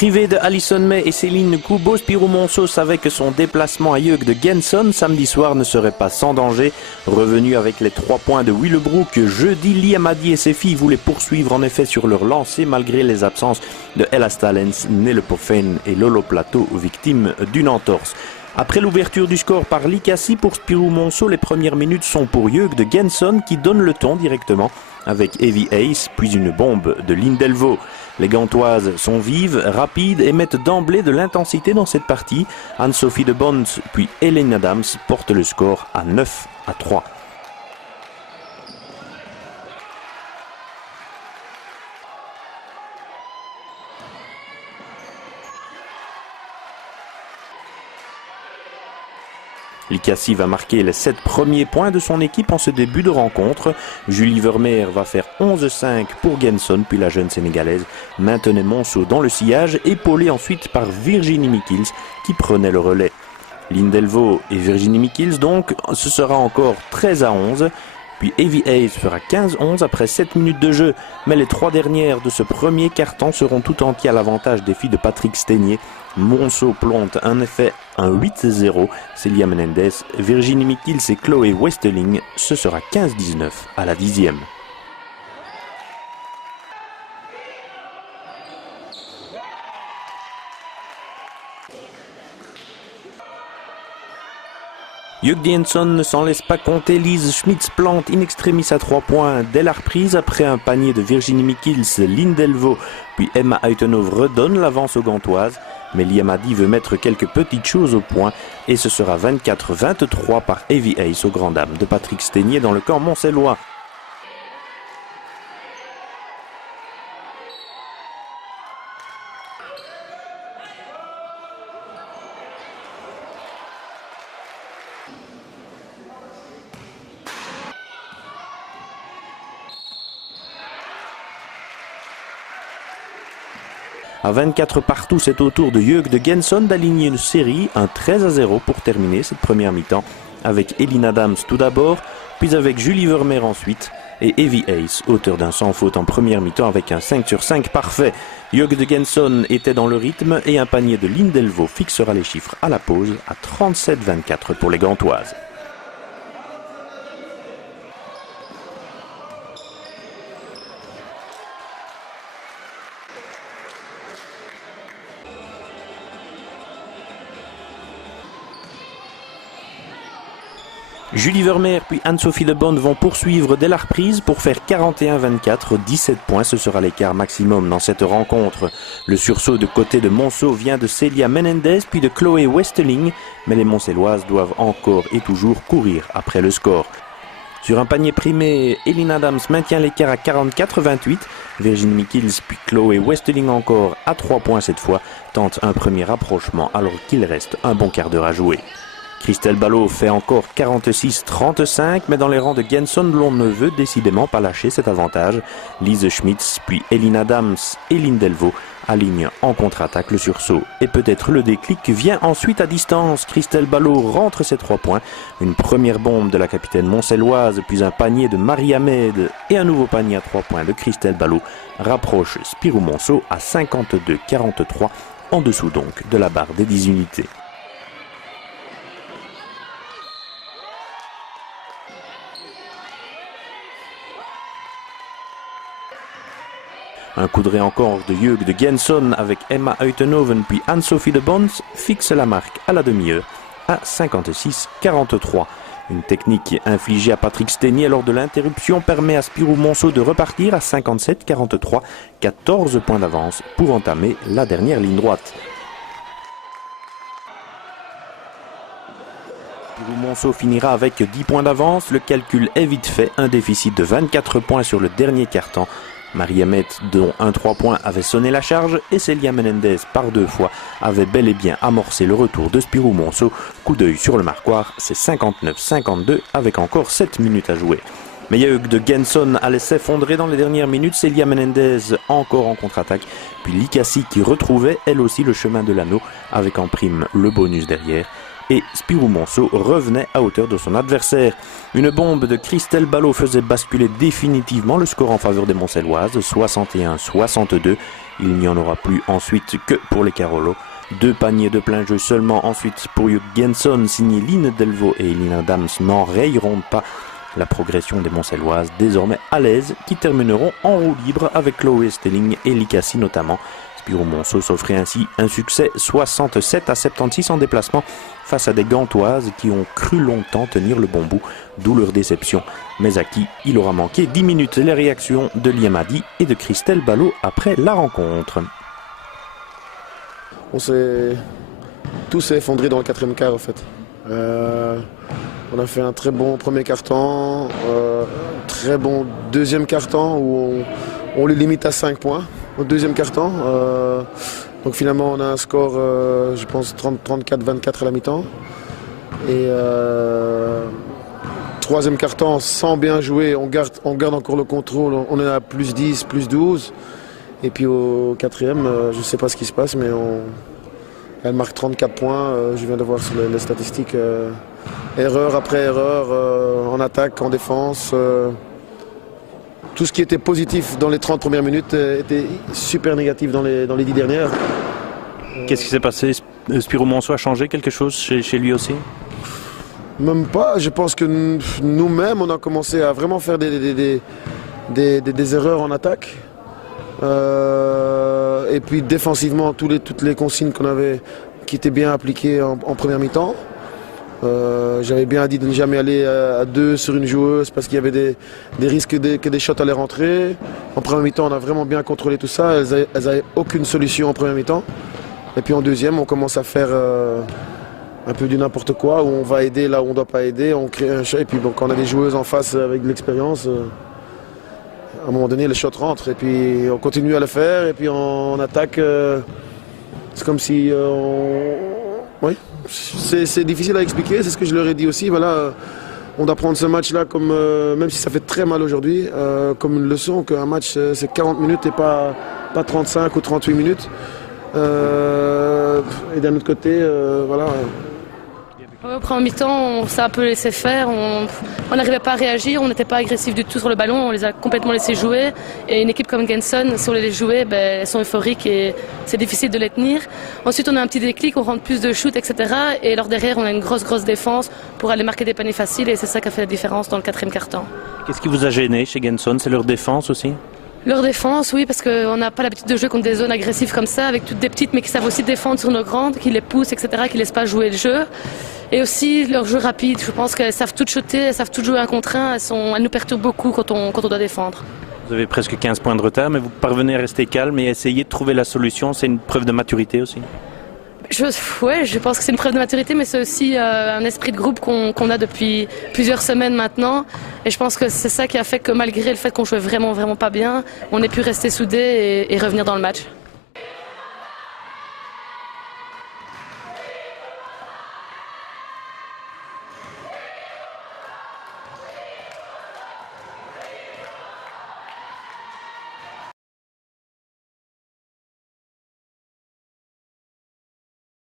Privé de Alison May et Céline Coubeau, Spirou Monceau savait que son déplacement à Yeug de Genson samedi soir ne serait pas sans danger. Revenu avec les 3 points de Willebroek, jeudi, Liam Addy et ses filles voulaient poursuivre en effet sur leur lancée malgré les absences de Ella Stalens, Nele Poffen et Lolo Plateau, victimes d'une entorse. Après l'ouverture du score par Likassi pour Spirou Monceau, les premières minutes sont pour Yeug de Genson qui donne le ton directement avec Heavy Ace, puis une bombe de Lindelvo. Les Gantoises sont vives, rapides et mettent d'emblée de l'intensité dans cette partie. Anne-Sophie de Bonds puis Hélène Adams portent le score à 9-3. Likassi va marquer les 7 premiers points de son équipe en ce début de rencontre. Julie Vermeer va faire 11-5 pour Genson, puis la jeune Sénégalaise maintenait Monceau dans le sillage, épaulée ensuite par Virginie Mikkels qui prenait le relais. Lindelvo et Virginie Mikkels donc, ce sera encore 13-11. Puis Heavy Ace fera 15-11 après 7 minutes de jeu. Mais les 3 dernières de ce premier quart-temps seront tout entiers à l'avantage des filles de Patrick Stenier. Monceau plante en effet un 8-0. Célia Menendez, Virginie Mikkels et Chloé Westeling. Ce sera 15-19 à la 10e. Yeug Genson ne s'en laisse pas compter. Lise Schmitz plante in extremis à 3 points dès la reprise après un panier de Virginie Mikkels, Lindelvo, puis Emma Uitenhove redonne l'avance aux Gantoises. Mais Liam Addy veut mettre quelques petites choses au point et ce sera 24-23 par Heavy Ace aux grandes dames de Patrick Stenier dans le camp montcellois. À 24 partout, c'est au tour de Yeug de Genson d'aligner une série, un 13-0 pour terminer cette première mi-temps, avec Hélène Adams tout d'abord, puis avec Julie Vermeer ensuite, et Heavy Ace, auteur d'un sans faute en première mi-temps avec un 5/5 parfait. Yeug de Genson était dans le rythme et un panier de Lindelvo fixera les chiffres à la pause à 37-24 pour les Gantoises. Julie Vermeer puis Anne-Sophie de Bonds vont poursuivre dès la reprise pour faire 41-24, 17 points, ce sera l'écart maximum dans cette rencontre. Le sursaut de côté de Monceau vient de Célia Menendez puis de Chloé Westeling, mais les Moncelloises doivent encore et toujours courir après le score. Sur un panier primé, Hélène Adams maintient l'écart à 44-28, Virginie Mikkels puis Chloé Westeling encore à 3 points cette fois, tentent un premier rapprochement alors qu'il reste un bon quart d'heure à jouer. Christelle Ballot fait encore 46-35, mais dans les rangs de Genson, l'on ne veut décidément pas lâcher cet avantage. Lise Schmitz, puis Hélène Adams et Lindelvo alignent en contre-attaque le sursaut. Et peut-être le déclic vient ensuite à distance. Christelle Ballot rentre ses 3 points. Une première bombe de la capitaine moncelloise, puis un panier de Marie Hamed et un nouveau panier à 3 points de Christelle Ballot rapproche Spirou Monceau à 52-43, en dessous donc de la barre des 10 unités. Un coup de encore de Yeug de Genson avec Emma Uitenhoven puis Anne-Sophie de Bonds fixe la marque à la demi-heure à 56-43. Une technique infligée à Patrick Stenier lors de l'interruption permet à Spirou Monceau de repartir à 57-43, 14 points d'avance pour entamer la dernière ligne droite. Spirou Monceau finira avec 10 points d'avance, le calcul est vite fait, un déficit de 24 points sur le dernier quart-temps. Marie Hamed, dont un 3 points avait sonné la charge, et Célia Menendez, par 2 fois, avait bel et bien amorcé le retour de Spirou Monceau. Coup d'œil sur le marquoir, c'est 59-52 avec encore 7 minutes à jouer. Mais Yeug de Genson allait s'effondrer dans les dernières minutes, Célia Menendez encore en contre-attaque, puis Likassi qui retrouvait elle aussi le chemin de l'anneau, avec en prime le bonus derrière. et Spirou Monceau revenait à hauteur de son adversaire. Une bombe de Christelle Ballot faisait basculer définitivement le score en faveur des Montcelloises, 61-62. Il n'y en aura plus ensuite que pour les Carolos. 2 paniers de plein jeu seulement ensuite pour Hugh Genson, signé Line Delvaux et Elina Adams n'enrayeront pas la progression des Montcelloises, désormais à l'aise, qui termineront en roue libre avec Chloé Stelling et Likassi notamment. Spirou Monceau s'offrait ainsi un succès 67-76 en déplacement face à des Gantoises qui ont cru longtemps tenir le bon bout, d'où leur déception. Mais à qui il aura manqué 10 minutes. Les réactions de Liamadi et de Christelle Ballot après la rencontre. Tout s'est effondré dans le 4e quart en fait. On a fait un très bon premier quart-temps, très bon deuxième quart-temps où on les limite à 5 points au deuxième quart-temps. Donc finalement on a un score, je pense 34-24 à la mi-temps. Et troisième quart-temps sans bien jouer, on garde encore le contrôle, on est à plus 10, plus 12. Et puis au 4e, je ne sais pas ce qui se passe, mais elle marque 34 points. Je viens de voir sur les statistiques. Erreur après erreur, en attaque, en défense. Tout ce qui était positif dans les 30 premières minutes était super négatif dans les 10 dernières. Qu'est-ce qui s'est passé? Spirou Monceau a changé quelque chose chez lui aussi? Même pas. Je pense que nous-mêmes, on a commencé à vraiment faire des erreurs en attaque. Et puis défensivement, toutes les consignes qu'on avait qui étaient bien appliquées en première mi-temps. J'avais bien dit de ne jamais aller à 2 sur une joueuse parce qu'il y avait des risques que des shots allaient rentrer. En première mi-temps, on a vraiment bien contrôlé tout ça. Elles n'avaient aucune solution en première mi-temps. Et puis en deuxième, on commence à faire un peu du n'importe quoi, où on va aider là où on ne doit pas aider. On crée un shot. Et puis bon, quand on a des joueuses en face avec de l'expérience, à un moment donné, les shots rentrent. Et puis on continue à le faire. Et puis on attaque. C'est comme si oui, c'est difficile à expliquer, c'est ce que je leur ai dit aussi. Voilà, on doit prendre ce match-là comme, même si ça fait très mal aujourd'hui, comme une leçon qu'un match c'est 40 minutes et pas 35 ou 38 minutes. Et d'un autre côté, voilà. Au premier mi-temps, on s'est un peu laissé faire, on n'arrivait pas à réagir, on n'était pas agressif du tout sur le ballon, on les a complètement laissés jouer. Et une équipe comme Genson, si on les laisse jouer, elles sont euphoriques et c'est difficile de les tenir. Ensuite, on a un petit déclic, on rentre plus de shoot, etc. Et alors derrière, on a une grosse défense pour aller marquer des paniers faciles et c'est ça qui a fait la différence dans le 4e quart-temps. Qu'est-ce qui vous a gêné chez Genson? C'est leur défense aussi? Leur défense, oui, parce qu'on n'a pas l'habitude de jouer contre des zones agressives comme ça, avec toutes des petites, mais qui savent aussi défendre sur nos grandes, qui les poussent, etc., qui ne laissent pas jouer le jeu. Et aussi leur jeu rapide, je pense qu'elles savent toutes shooter, elles savent toutes jouer un contre un, elles nous perturbent beaucoup quand on doit défendre. Vous avez presque 15 points de retard, mais vous parvenez à rester calme et à essayer de trouver la solution. C'est une preuve de maturité aussi? Je pense que c'est une preuve de maturité, mais c'est aussi un esprit de groupe qu'on a depuis plusieurs semaines maintenant. Et je pense que c'est ça qui a fait que malgré le fait qu'on jouait vraiment pas bien, on ait pu rester soudés et revenir dans le match.